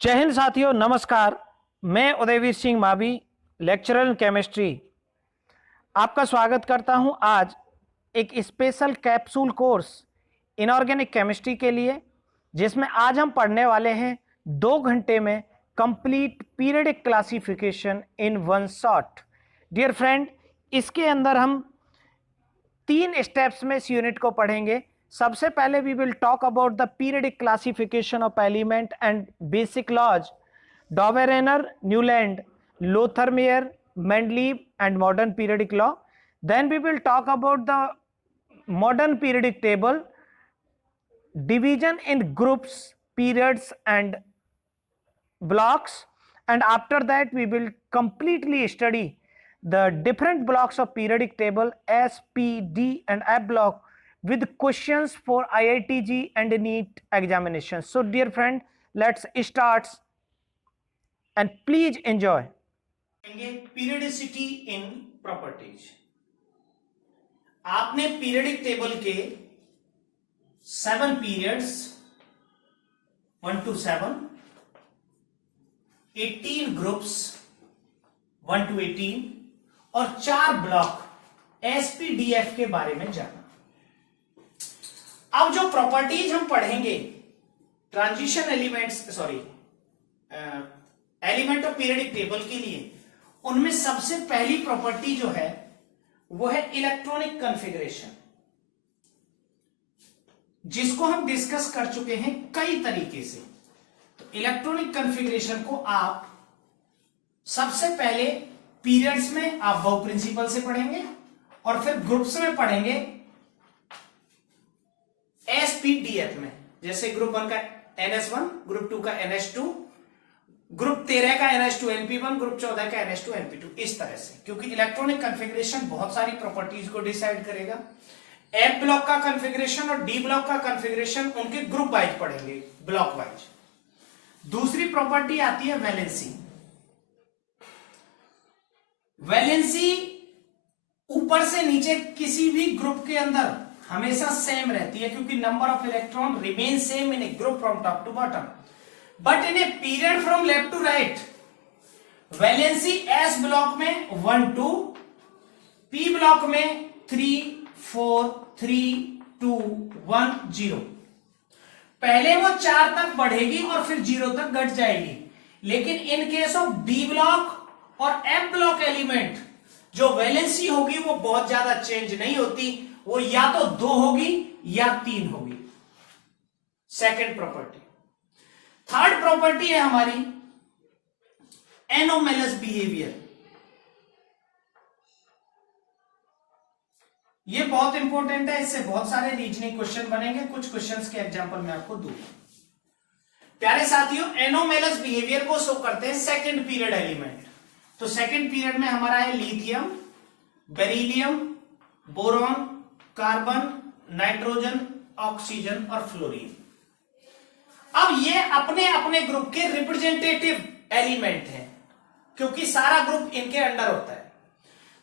जय हिंद साथियों, नमस्कार। मैं Udayveer Singh Mavi, lecturer in chemistry, आपका स्वागत करता हूं आज एक special capsule course inorganic chemistry के लिए, जिसमें आज हम पढ़ने वाले हैं 2 घंटे में complete periodic classification in one shot. Dear friend, इसके अंदर हम 3 स्टेप्स में इस यूनिट को पढ़ेंगे। सबसे पहले we will talk about the periodic classification of element and basic laws, Dobereiner, Newland, Lothar Meyer, Mendeleev and modern periodic law. Then we will talk about the modern periodic table, division in groups, periods and blocks, and after that we will completely study the different blocks of periodic table S, P, D and F block with questions for IITG and NEET examination. So dear friend, let's start and please enjoy. Periodicity in properties. आपने periodic table के 7 periods 1 to 7, 18 groups 1 to 18 और 4 block SPDF के बारे में जाना। अब जो properties हम पढ़ेंगे transition elements element of periodic table के लिए, उनमें सबसे पहली प्रॉपर्टी जो है वो है इलेक्ट्रॉनिक कॉन्फ़िगरेशन, जिसको हम डिस्कस कर चुके हैं कई तरीके से। तो इलेक्ट्रॉनिक कॉन्फ़िगरेशन को आप सबसे पहले पीरियड्स में आप बहु प्रिंसिपल से पढ़ेंगे और फिर ग्रुप्स में पढ़ेंगे SPDF में, जैसे ग्रुप 1 का NS1, ग्रुप 2 का NS2, ग्रुप 13 का NH2NP1, ग्रुप 14 का NH2NP2, इस तरह से। क्योंकि इलेक्ट्रॉनिक कॉन्फ़िगरेशन बहुत सारी प्रॉपर्टीज को डिसाइड करेगा। F ब्लॉक का कॉन्फ़िगरेशन और D ब्लॉक का कॉन्फ़िगरेशन उनके ग्रुप वाइज पढ़ेंगे, ब्लॉक वाइज। दूसरी प्रॉपर्टी आती है वैलेंसी। वैलेंसी ऊपर से नीचे किसी भी ग्रुप के अंदर हमेशा सेम रहती है, क्योंकि number of electron remain same in a group from top to bottom, but in a period from left to right valency S block में 1 2, P ब्लॉक में 3 4 3 2 1 0। पहले वो 4 तक बढ़ेगी और फिर 0 तक घट जाएगी। लेकिन in case of D block और F ब्लॉक एलिमेंट जो वैलेंसी होगी वो बहुत ज्यादा चेंज नहीं होती, वो या तो 2 होगी या 3 होगी। Second property. थर्ड प्रॉपर्टी है हमारी एनोमेलस बिहेवियर। ये बहुत इंपॉर्टेंट है, इससे बहुत सारे रीजनिंग क्वेश्चन बनेंगे। कुछ क्वेश्चंस के एग्जांपल मैं आपको दूंगा। प्यारे साथियों, एनोमेलस बिहेवियर को शो करते हैं सेकंड पीरियड एलिमेंट। तो सेकंड पीरियड में हमारा है lithium, beryllium, boron, carbon, nitrogen, oxygen और फ्लोरीन। अब ये अपने अपने ग्रुप के रिप्रेजेंटेटिव एलिमेंट हैं, क्योंकि सारा ग्रुप इनके अंडर होता है।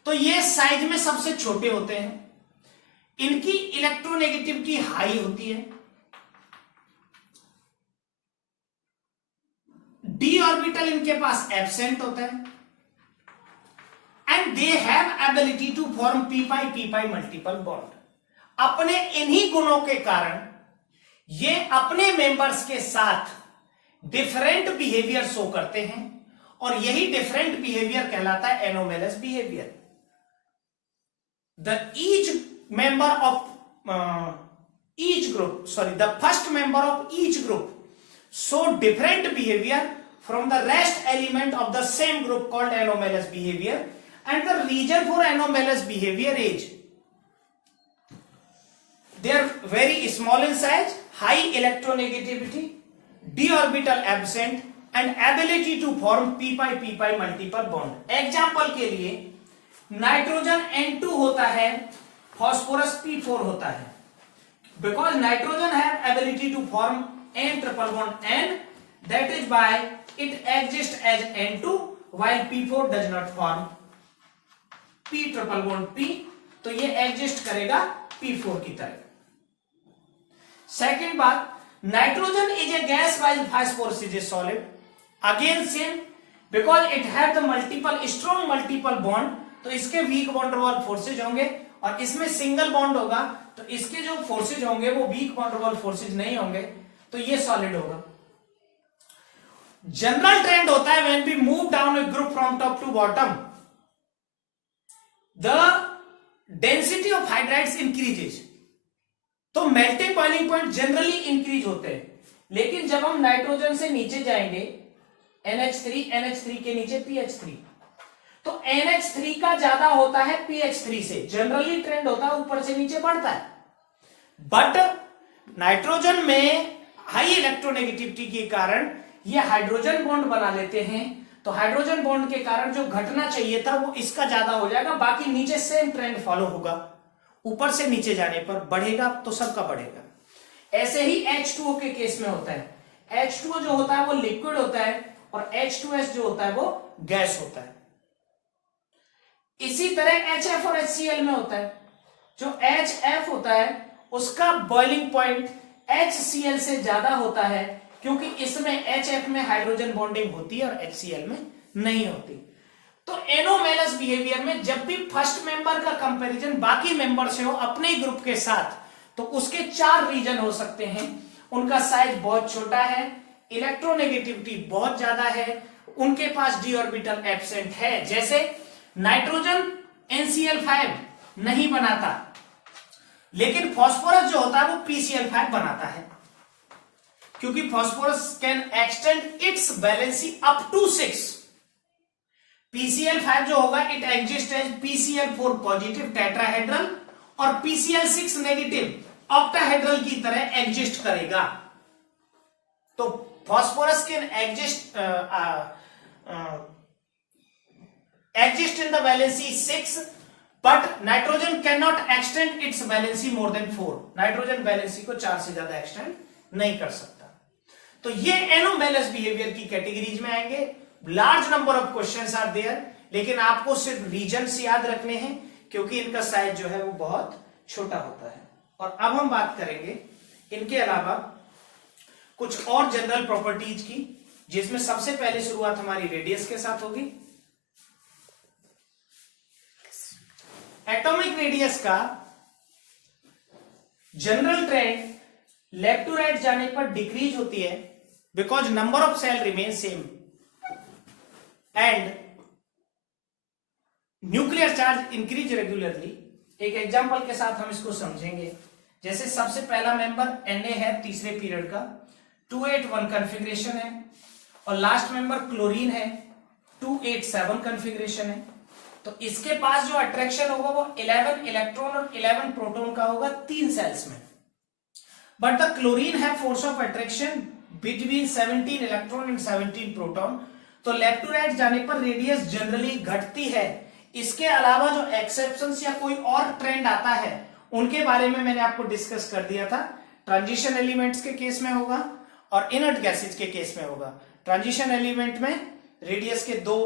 तो ये साइज में सबसे छोटे होते हैं, इनकी इलेक्ट्रोनेगेटिविटी हाई होती है, डी ऑर्बिटल इनके पास एब्सेंट होता है, and they have ability to form p multiple bond. अपने इन्हीं गुणों के कारण ये अपने मेंबर्स के साथ डिफरेंट बिहेवियर शो करते हैं, और यही डिफरेंट बिहेवियर कहलाता है anomalous behaviour. The first member of each group show different behavior from the rest element of the same group called anomalous behavior, and the reason for anomalous behavior is they are very small in size, high electronegativity, d orbital absent, and ability to form p multiple bond. Example के लिए nitrogen N2 होता है, phosphorus P4 होता है, because nitrogen have ability to form N triple bond N, that is why it exists as N2 while P4 does not form P triple bond P, तो ये exist करेगा P4 की तरह। Second बात, nitrogen is a gas while phosphorus is a solid, again same, because it have the multiple strong multiple bond, तो इसके weak bond वाल forces होंगे, और इसमें सिंगल बॉन्ड होगा तो इसके जो फोर्सेज होंगे वो वीक बॉन्ड वाल फोर्सेज नहीं होंगे, तो ये सॉलिड होगा। जनरल ट्रेंड होता है when we move down a group from top to bottom, the density of hydrides increases, तो melting boiling point generally increase होते हैं, लेकिन जब हम नाइट्रोजन से नीचे जाएंगे NH3 के नीचे PH3, तो NH3 का ज्यादा होता है PH3 से, जनरली ट्रेंड होता है ऊपर से नीचे बढ़ता है, बट नाइट्रोजन में हाई इलेक्ट्रोनेगेटिविटी के कारण ये हाइड्रोजन बॉन्ड बना लेते हैं, तो हाइड्रोजन बॉन्ड के कारण जो घटना चाहिए था वो इसका ज्यादा हो जाएगा, बाकी नीचे सेम ट्रेंड फॉलो होगा, ऊपर से नीचे जाने पर बढ़ेगा तो सबका बढ़ेगा। ऐसे ही H2O के केस में होता है, H2O जो होता है वो लिक्विड होता है और H2S जो होता है वो गैस होता है। इसी तरह HF और HCl में होता है, जो HF होता है उसका बॉइलिंग पॉइंट HCl से ज्यादा होता है, क्योंकि इसमें HF में हाइड्रोजन बॉन्डिंग होती है और HCl में नहीं होती। तो एनोमेलस बिहेवियर में जब भी फर्स्ट मेंबर का कंपैरिजन बाकी मेंबर से हो अपने ग्रुप के साथ, तो उसके 4 रीजन हो सकते हैं। उनका साइज बहुत छोटा है, इलेक्ट्रोनेगेटिविटी बहुत ज्यादा है, उनके पास डी ऑर्बिटल एब्सेंट है, जैसे नाइट्रोजन NCl5 नहीं बनाता, लेकिन फास्फोरस जो होता है वो PCl5 बनाता है, क्योंकि phosphorus can extend its valency up to 6। PCl5 जो होगा it exist as PCl4 positive tetrahedral और PCl6 नेगेटिव ऑक्टाहेड्रल की तरह एग्जिस्ट करेगा। तो phosphorus can exist in the valency 6, but nitrogen cannot extend its valency more than 4। Nitrogen valency को 4 से ज्यादा एक्सटेंड नहीं कर सकता। तो ये एनोमेलस बिहेवियर की कैटेगरीज में आएंगे। Large number of questions are there, लेकिन आपको सिर्फ रीजन्स याद रखने हैं, क्योंकि इनका साइज जो है वो बहुत छोटा होता है। और अब हम बात करेंगे इनके अलावा कुछ और जनरल प्रॉपर्टीज की, जिसमें सबसे पहले शुरुआत हमारी रेडियस के साथ होगी। एटॉमिक रेडियस का general trend left to right जाने पर डिक्रीज होती है, because number of shell remain same and nuclear charge increase regularly. एक एग्जांपल के साथ हम इसको समझेंगे। जैसे सबसे पहला मेंबर Na है तीसरे पीरियड का, 281 कॉन्फ़िगरेशन है, और लास्ट मेंबर क्लोरीन है, 287 कॉन्फ़िगरेशन है। तो इसके पास जो अट्रैक्शन होगा वो 11 इलेक्ट्रॉन और 11 प्रोटॉन का होगा 3 सेल्स में, बट द क्लोरीन है force of attraction between 17 electron and 17 proton. तो लेफ्ट टू राइट जाने पर रेडियस जनरली घटती है। इसके अलावा जो एक्सेप्शंस या कोई और ट्रेंड आता है उनके बारे में मैंने आपको डिस्कस कर दिया था। ट्रांजिशन एलिमेंट्स के केस में होगा और इनर्ट गैसेज के केस में होगा। ट्रांजिशन एलिमेंट में रेडियस के 2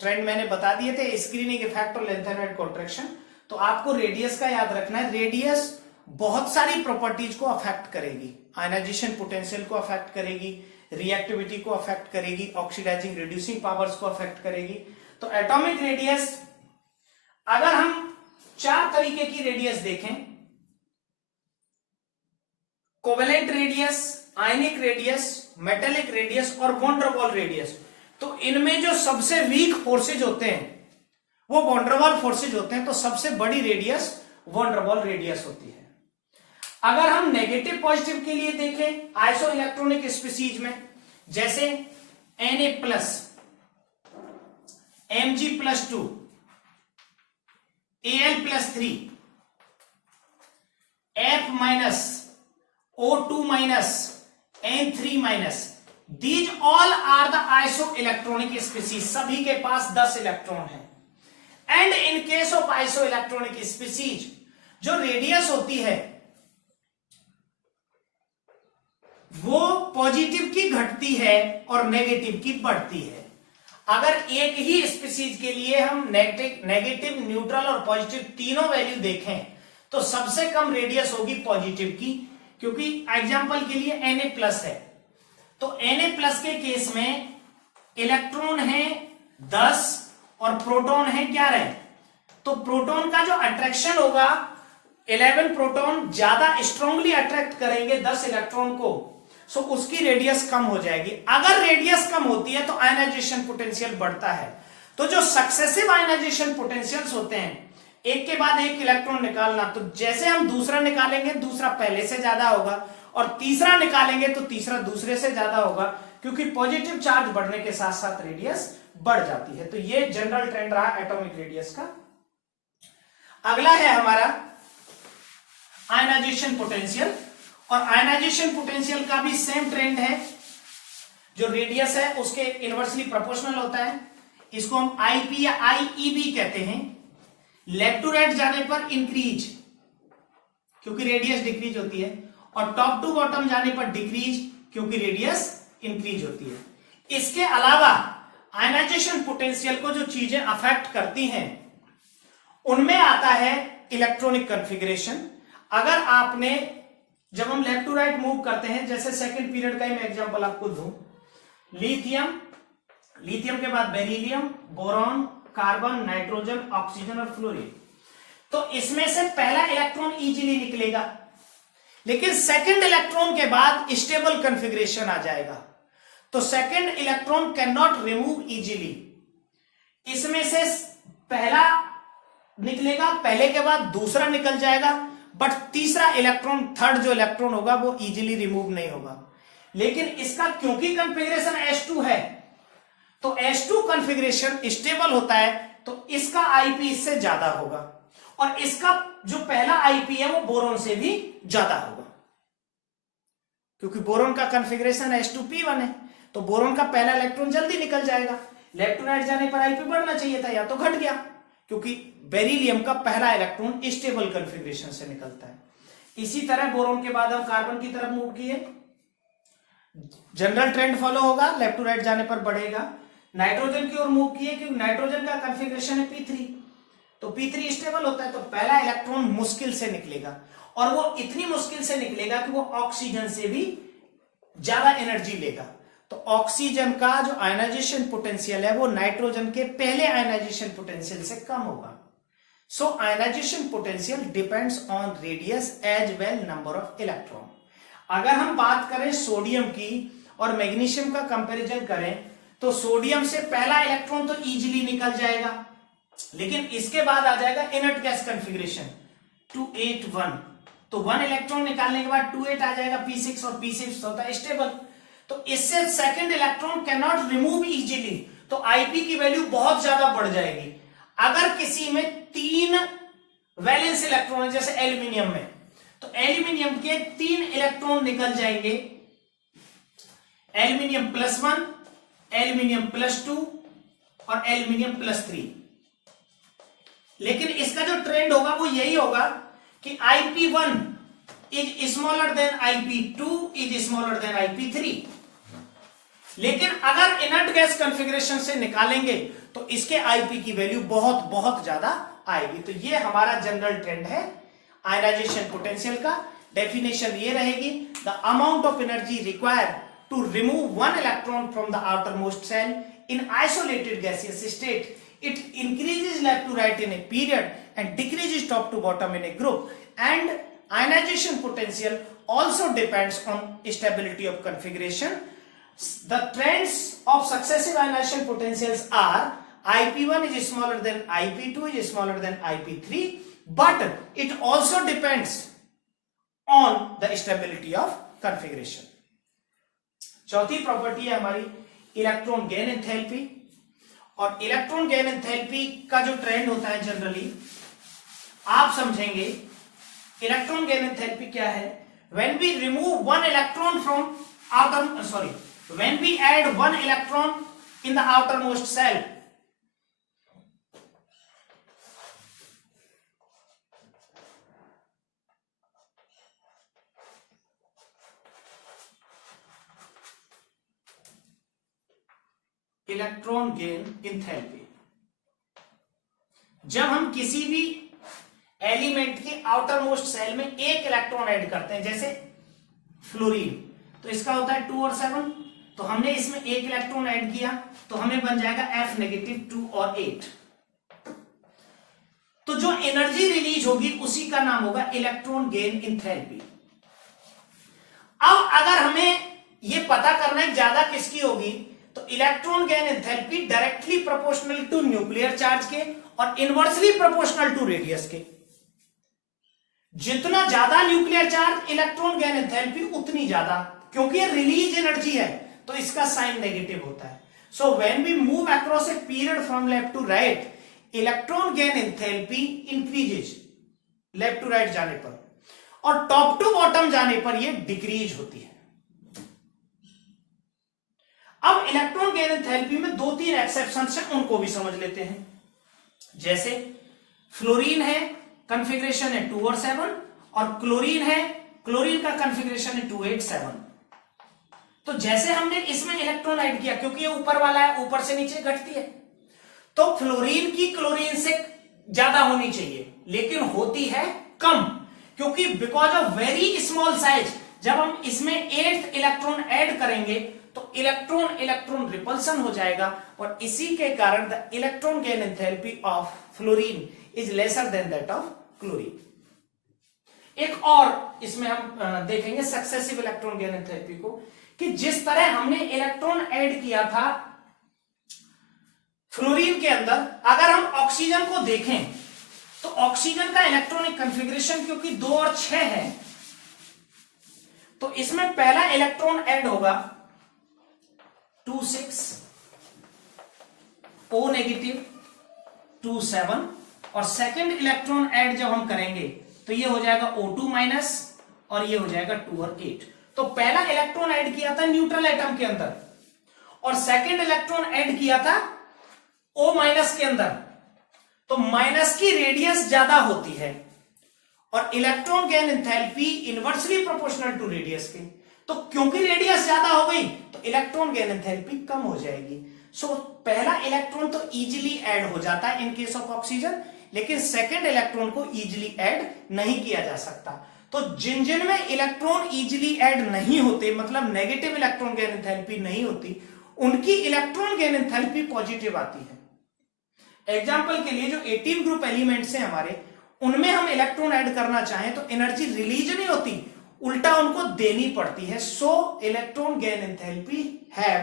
ट्रेंड मैंने बता दिए थे, स्क्रीनिंग इफेक्ट और लेंथेनॉइड कॉन्ट्रैक्शन। तो आपको रेडियस का याद रखना है। रेडियस बहुत सारी प्रॉपर्टीज को अफेक्ट करेगी, आयनाइजेशन पोटेंशियल को अफेक्ट करेगी, रिएक्टिविटी को अफेक्ट करेगी, ऑक्सीडाइजिंग रिड्यूसिंग पावर्स को अफेक्ट करेगी। तो एटॉमिक रेडियस, अगर हम 4 तरीके की रेडियस देखें, covalent radius, ionic radius, metallic radius और वॉन डेर वाल रेडियस, तो इनमें जो सबसे वीक फोर्सेज होते हैं वो वॉन डेर वाल फोर्सेज होते हैं। तो सबसे बड़ी radius van der Waals radius होती है। अगर हम नेगेटिव पॉजिटिव के लिए देखें आइसो इलेक्ट्रॉनिक स्पीसीज में, जैसे Na+, Mg+2, Al+3, F-, O2-, N3-, These all are the isoelectronic species। सभी के पास 10 इलेक्ट्रॉन है। And in case of isoelectronic species जो रेडियस होती है वो पॉजिटिव की घटती है और नेगेटिव की बढ़ती है। अगर एक ही स्पीसीज के लिए हम नेगेटिव, न्यूट्रल और पॉजिटिव तीनों वैल्यू देखें तो सबसे कम रेडियस होगी पॉजिटिव की, क्योंकि एग्जांपल के लिए Na+ है। तो Na+ के केस में इलेक्ट्रॉन है 10 और प्रोटॉन है 11, तो प्रोटॉन का जो अट्रैक्शन होगा 11 प्रोटॉन ज्यादा स्ट्रांगली अट्रैक्ट करेंगे 10 इलेक्ट्रॉन को, सो उसकी रेडियस कम हो जाएगी। अगर रेडियस कम होती है तो आयनाइजेशन पोटेंशियल बढ़ता है। तो जो सक्सेसिव आयनाइजेशन पोटेंशियल्स होते हैं, एक के बाद एक इलेक्ट्रॉन निकालना, तो जैसे हम दूसरा निकालेंगे दूसरा पहले से ज्यादा होगा, और तीसरा निकालेंगे तो तीसरा दूसरे से ज्यादा होगा, क्योंकि पॉजिटिव चार्ज बढ़ने के साथ साथ रेडियस बढ़ जाती है। तो ये जनरल ट्रेंड रहा एटॉमिक रेडियस का। अगला है हमारा आयनाइजेशन पोटेंशियल, और आयनाइजेशन पोटेंशियल का भी सेम ट्रेंड है, जो रेडियस है उसके इनवर्सली प्रोपोर्शनल होता है। इसको हम आईपी या आईईबी कहते हैं। लेफ्ट टू राइट जाने पर इंक्रीज, क्योंकि रेडियस डिक्रीज होती है, और टॉप टू बॉटम जाने पर डिक्रीज, क्योंकि रेडियस इंक्रीज होती है। इसके अलावा आयनाइजेशन पोटेंशियल को जो चीजें अफेक्ट करती हैं उनमें आता है इलेक्ट्रॉनिक कॉन्फ़िगरेशन। अगर आपने, जब हम लेफ्ट टू राइट मूव करते हैं, जैसे सेकंड पीरियड का ही मैं एग्जांपल आपको दूं, लिथियम, लिथियम के बाद beryllium, boron, carbon, nitrogen, oxygen और फ्लोरीन, तो इसमें से पहला इलेक्ट्रॉन इजीली निकलेगा, लेकिन सेकंड इलेक्ट्रॉन के बाद स्टेबल कॉन्फ़िगरेशन आ जाएगा, तो second electron can not remove easily. इसमें से पहला निकलेगा, पहले के बाद दूसरा निकल जाएगा, बट तीसरा इलेक्ट्रॉन, थर्ड जो इलेक्ट्रॉन होगा वो इजीली रिमूव नहीं होगा। लेकिन इसका क्योंकि कॉन्फ़िगरेशन H2 है, तो H2 कॉन्फ़िगरेशन स्टेबल होता है, तो इसका आईपी इससे ज्यादा होगा, और इसका जो पहला आईपी है वो बोरॉन से भी ज्यादा होगा, क्योंकि बोरॉन का कॉन्फ़िगरेशन H2P1 है, तो बोरॉन का पहला इलेक्ट्रॉन जल्दी निकल जाएगा। लेफ्ट टू राइट जाने पर आईपी बढ़ना चाहिए था, या तो घट गया, क्योंकि बेरिलियम का पहला इलेक्ट्रॉन स्टेबल कॉन्फ़िगरेशन से निकलता है। इसी तरह बोरॉन के बाद हम कार्बन की तरफ मूव किए, जनरल ट्रेंड फॉलो होगा, लेफ्ट टू राइट जाने पर बढ़ेगा। नाइट्रोजन की ओर मूव किए, क्योंकि नाइट्रोजन का कॉन्फ़िगरेशन है P3, तो P3 स्टेबल होता है, तो पहला इलेक्ट्रॉन मुश्किल से निकलेगा, और वो इतनी मुश्किल से निकलेगा कि वो ऑक्सीजन से भी ज्यादा एनर्जी लेगा। तो ऑक्सीजन का जो आयनाइजेशन पोटेंशियल है वो नाइट्रोजन के पहले आयनाइजेशन पोटेंशियल से कम होगा। So ionisation potential depends on radius as well number of electron. अगर हम बात करें सोडियम की और मैग्नीशियम का कंपैरिजन करें, तो सोडियम से पहला इलेक्ट्रॉन तो इजीली निकल जाएगा, लेकिन इसके बाद आ जाएगा इनर्ट गैस कॉन्फ़िगरेशन 281, तो 1 इलेक्ट्रॉन निकालने के बाद 28 आ जाएगा P6, और P6 होता है स्टेबल, तो इससे second electron can not remove easily, तो आईपी की वैल्यू बहुत ज्यादा बढ़ जाएगी। अगर किसी में 3 वैलेंस इलेक्ट्रॉन है, जैसे एल्यूमिनियम में, तो एल्यूमिनियम के 3 इलेक्ट्रॉन निकल जाएंगे, एल्यूमिनियम +1, एल्यूमिनियम +2 और एल्यूमिनियम +3। लेकिन इसका जो ट्रेंड होगा वो यही होगा कि IP1 is smaller than IP2 is smaller than IP3। लेकिन अगर इनर्ट गैस कॉन्फ़िगरेशन से निकालेंगे तो इसके आईपी की वैल्यू बहुत बहुत ज्यादा आएगी। तो ये हमारा जनरल ट्रेंड है आयनाइजेशन पोटेंशियल का। डेफिनेशन ये रहेगी, the amount of energy required to remove one electron from the outermost shell in isolated gaseous state, it increases left to right in a period and decreases top to bottom in a group, and ionization potential also depends on stability of configuration. The trends of successive ionization potentials are IP1 is smaller than IP2 is smaller than IP3, but it also depends on the stability of configuration. चौथी property है हमारी electron gain enthalpy, और electron gain enthalpy का जो trend होता है generally आप समझेंगे। इलेक्ट्रॉन गेन एंथैल्पी क्या है? When we remove one electron from outer, when we add one electron in the outermost shell, electron gain enthalpy, जब हम किसी भी एलिमेंट के आउटर मोस्ट सेल में एक इलेक्ट्रॉन ऐड करते हैं, जैसे फ्लोरीन, तो इसका होता है 2 और 7, तो हमने इसमें एक इलेक्ट्रॉन ऐड किया तो हमें बन जाएगा F नेगेटिव 2 और 8। तो जो एनर्जी रिलीज होगी उसी का नाम होगा इलेक्ट्रॉन गेन एंथैल्पी। अब अगर हमें यह पता करना है ज्यादा किसकी होगी, तो electron gain enthalpy directly proportional to nuclear charge के और इनवर्सली प्रोपोर्शनल टू रेडियस के। जितना ज्यादा nuclear charge electron gain enthalpy उतनी ज्यादा, क्योंकि ये रिलीज एनर्जी है तो इसका साइन नेगेटिव होता है। So when we move across a period from left to right, electron gain enthalpy increases left to right जाने पर, और टॉप टू बॉटम जाने पर यह डिक्रीज होती है। अब इलेक्ट्रॉन गेन एंथैल्पी में 2-3 एक्सेप्शंस हैं, उनको भी समझ लेते हैं। जैसे फ्लोरीन है, कॉन्फ़िगरेशन है 2 और 7, और क्लोरीन है, क्लोरीन का कॉन्फ़िगरेशन है 2, 8, 7। तो जैसे हमने इसमें इलेक्ट्रॉन ऐड किया, क्योंकि ये ऊपर वाला है, ऊपर से नीचे घटती है, तो फ्लोरीन की क्लोरीन से ज्यादा होनी चाहिए, लेकिन होती है कम, क्योंकि because of very small size जब हम इसमें 8th इलेक्ट्रॉन ऐड करेंगे तो इलेक्ट्रॉन इलेक्ट्रॉन रिपल्सन हो जाएगा, और इसी के कारण the electron gain enthalpy of fluorine is lesser than that of chlorine. एक और इसमें हम देखेंगे सक्सेसिव इलेक्ट्रॉन गेन एंथैल्पी को, कि जिस तरह हमने इलेक्ट्रॉन ऐड किया था फ्लोरीन के अंदर, अगर हम ऑक्सीजन को देखें तो ऑक्सीजन का इलेक्ट्रॉनिक कॉन्फ़िगरेशन क्योंकि 2 और 6 है, तो इसमें पहला इलेक्ट्रॉन ऐड होगा 2, 6, O नेगेटिव 2, 7, और सेकेंड इलेक्ट्रॉन ऐड जब हम करेंगे तो ये हो जाएगा O2 माइनस, और ये हो जाएगा 2 और 8। तो पहला इलेक्ट्रॉन ऐड किया था न्यूट्रल एटम के अंदर, और सेकेंड इलेक्ट्रॉन ऐड किया था O माइनस के अंदर, तो माइनस की रेडियस ज्यादा होती है, और electron gain enthalpy inversely proportional to radius के। तो क्योंकि रेडियस ज्यादा हो गई तो इलेक्ट्रॉन गेन एंथैल्पी कम हो जाएगी। सो पहला इलेक्ट्रॉन तो इजीली ऐड हो जाता है इन केस ऑफ ऑक्सीजन, लेकिन सेकेंड इलेक्ट्रॉन को इजीली ऐड नहीं किया जा सकता। तो जिन जिन में इलेक्ट्रॉन इजीली ऐड नहीं होते, मतलब नेगेटिव इलेक्ट्रॉन गेन एंथैल्पी नहीं होती, उनकी इलेक्ट्रॉन गेन एंथैल्पी पॉजिटिव आती है। एग्जाम्पल के लिए जो 18 ग्रुप एलिमेंट्स हैं हमारे, उनमें हम इलेक्ट्रॉन ऐड करना चाहें तो एनर्जी रिलीज नहीं होती, उल्टा उनको देनी पड़ती है। So electron gain enthalpy have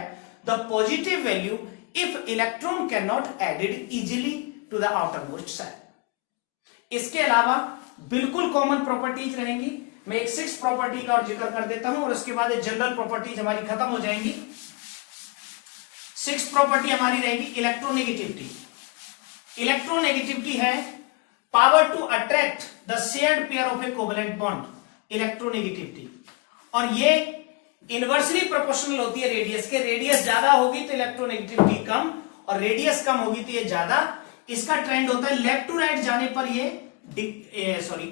the positive value if electron can not added easily to the outermost side. इसके अलावा बिल्कुल कॉमन प्रॉपर्टीज रहेंगी। मैं एक 6 प्रॉपर्टी का और जिक्र कर देता हूं, और उसके बाद जनरल प्रॉपर्टीज हमारी खत्म हो जाएंगी। 6 प्रॉपर्टी हमारी रहेगी इलेक्ट्रोनेगेटिविटी। इलेक्ट्रोनेगेटिविटी है power to attract the shared pair of a covalent bond, electronegativity, और ये इनवर्सली प्रोपोर्शनल होती है रेडियस के। रेडियस ज्यादा होगी तो इलेक्ट्रोनेगेटिविटी कम, और रेडियस कम होगी तो ये ज्यादा। इसका ट्रेंड होता है लेफ्ट टू राइट जाने पर ये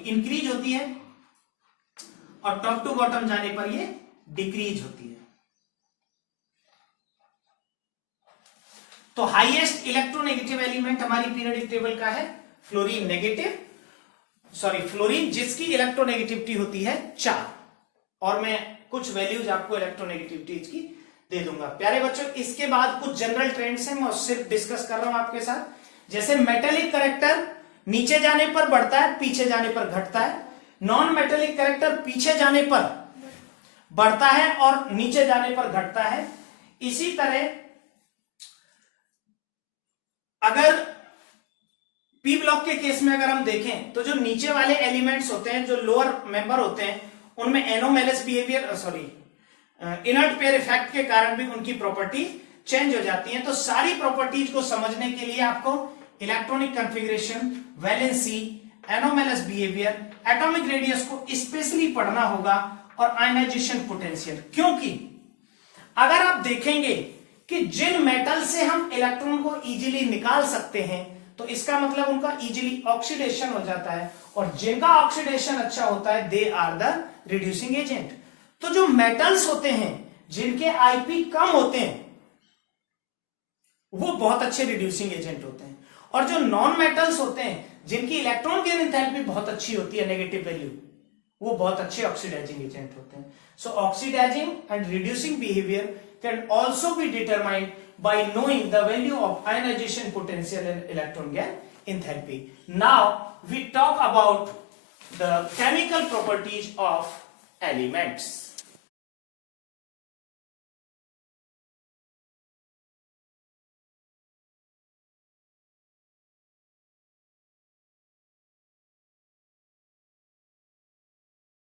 इंक्रीज होती है, और टॉप टू बॉटम जाने पर ये डिक्रीज होती है। तो हाईएस्ट इलेक्ट्रोनेगेटिव एलिमेंट हमारी पीरियोडिक टेबल का है फ्लोरीन फ्लोरीन, जिसकी इलेक्ट्रोनेगेटिविटी होती है 4, और मैं कुछ वैल्यूज आपको इलेक्ट्रोनेगेटिविटी की दे दूंगा। प्यारे बच्चों, इसके बाद कुछ जनरल ट्रेंड्स हैं, मैं सिर्फ डिस्कस कर रहा हूं आपके साथ। जैसे मेटेलिक करेक्टर नीचे जाने पर बढ़ता है, पीछे जाने पर घटता है। नॉन मेटेलिक करेक्टर पीछे जाने पर बढ़ता है और नीचे जाने पर घटता है। इसी तरह अगर पी ब्लॉक के केस में अगर हम देखें तो जो नीचे वाले एलिमेंट्स होते हैं, जो लोअर मेंबर होते हैं, उनमें anomalous behaviour inert pair effect के कारण भी उनकी प्रॉपर्टी चेंज हो जाती है। तो सारी प्रॉपर्टीज को समझने के लिए आपको electronic configuration, valency, anomalous behaviour, atomic radius को स्पेशली पढ़ना होगा, और आयनाइजेशन पोटेंशियल। क्योंकि अगर आप देखेंगे कि जिन मेटल से हम इलेक्ट्रॉन को इजीली निकाल सकते हैं, तो इसका मतलब उनका इजीली ऑक्सीडेशन हो जाता है, और जिनका ऑक्सीडेशन अच्छा होता है they are the reducing agent. तो जो मेटल्स होते हैं जिनके आईपी कम होते हैं वो बहुत अच्छे रिड्यूसिंग एजेंट होते हैं, और जो नॉन मेटल्स होते हैं जिनकी इलेक्ट्रॉन गेन एंथैल्पी बहुत अच्छी होती है, नेगेटिव वैल्यू, वो बहुत अच्छे ऑक्सीडाइजिंग एजेंट होते हैं। So oxidising and reducing behaviour can also be determined by knowing the value of ionization potential and electron gap enthalpy. Now we talk about the chemical properties of elements.